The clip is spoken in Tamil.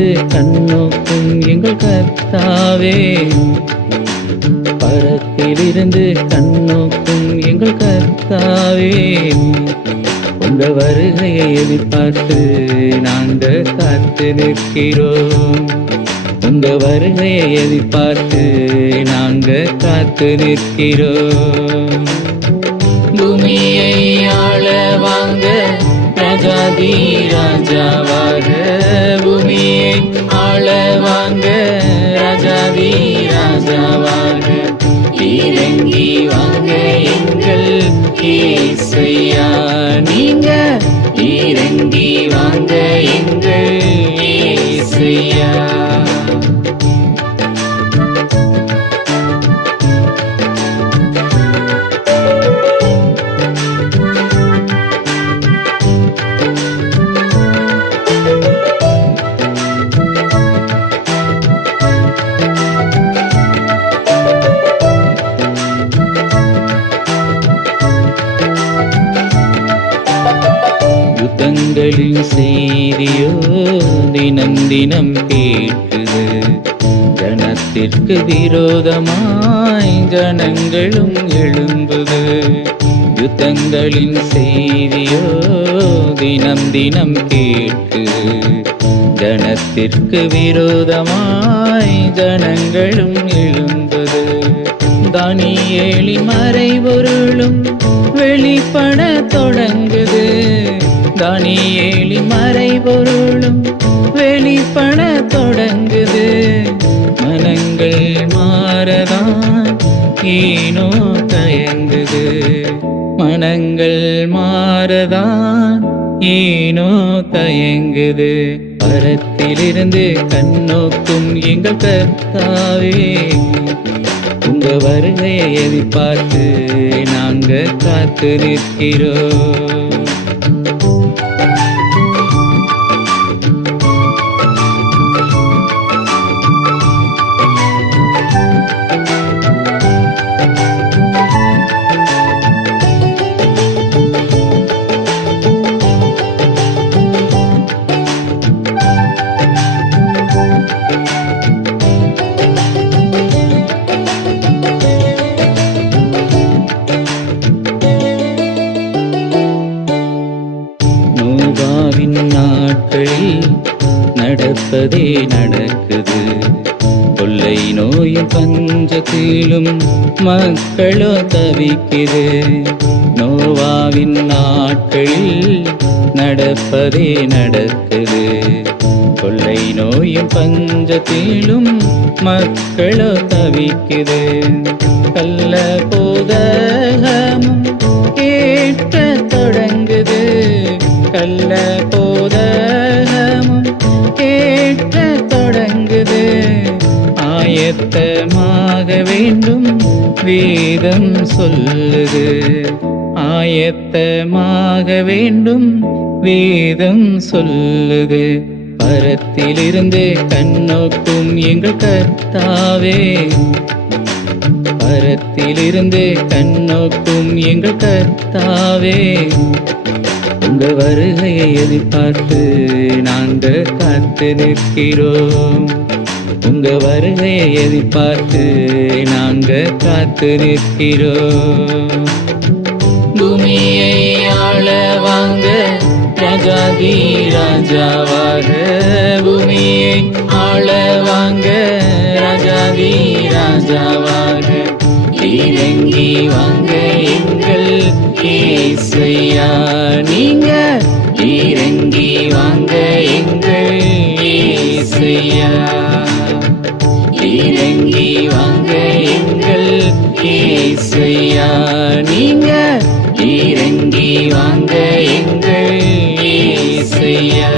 பரத்திலிருந்து கண்ணோக்கும் எங்கள் கர்த்தாவே, பரத்திலிருந்து கண்ணோக்கும் எங்கள் கர்த்தாவே, உங்க வருகையை எதிர்பார்த்து நாங்கள் காத்து நிற்கிறோம். உங்க வருகையை எதிர்பார்த்து நாங்கள் காத்து நிற்கிறோம். பூமியை ஆள வாங்க ராஜாதி ராஜாவாக, பூமியை ஆள வாங்க ராஜாதி ராஜாவாக, இறங்கி வாங்க எங்கள் இயேசையா, நீங்க இறங்கி வாங்க எங்கள் இயேசையா. யுத்தங்களின் செய்தியோ தினம் தினம் கேட்குது, ஜனத்திற்கு விரோதமாய் ஜனங்களும் எழும்புது. யுத்தங்களின் செய்தியோ தினம் தினம் கேட்குது, ஜனத்திற்கு விரோதமாய் ஜனங்களும் எழும்புது. தானியேலின் மறைபொருளும் வெளிப்பட தொடங்குது, தானியேலின் மறைபொருளும் வெளிப்பட தொடங்குது. மனங்கள் மாறதான் ஏனோ தயங்குது, மனங்கள் மாறதான் ஏனோ தயங்குது. பரத்திலிருந்து கண்ணோக்கும் எங்கள் கர்த்தாவே, உங்க வருகையை எதிர்பார்த்து நாங்க காத்து நிற்கிறோம். நாட்களில் நடப்பதே நடக்குது, கொள்ளை நோயும் பஞ்சத்திலும் மக்களோ தவிக்குது. நோவாவின் நாட்களில் நடப்பதே நடக்குது, கொள்ளை நோயும் பஞ்சத்திலும் மக்களோ தவிக்குது. கள்ள போதகமும் கேட்க தொடங்குது, கள்ள போதகமும் கேட்க தொடங்குது. ஆயத்தமாக வேண்டும் வேதம் சொல்லுது, ஆயத்தமாக வேண்டும் வேதம் சொல்லுது. பரத்திலிருந்து கண்ணோக்கும் எங்கள் கர்த்தாவே, பரத்திலிருந்து கண்ணோக்கும் எங்கள் கர்த்தாவே, உங்க வருகையை எதிர்பார்த்து நாங்கள் காத்து நிற்கிறோம். உங்க வருகையை எதிர்பார்த்து நாங்கள் காத்து நிற்கிறோம். பூமியை ஆள வாங்க ராஜாதி ராஜாவாக, பூமியை ஆள வாங்க ராஜாதி ராஜாவாக, இறங்கி வாங்க எங்கள் இயேசையா, நீங்க இறங்கி வாங்க எங்கள் இயேசையா, இறங்கி வாங்க எங்கள் இயேசையா, நீங்க இறங்கி வாங்க எங்கள் இயேசையா.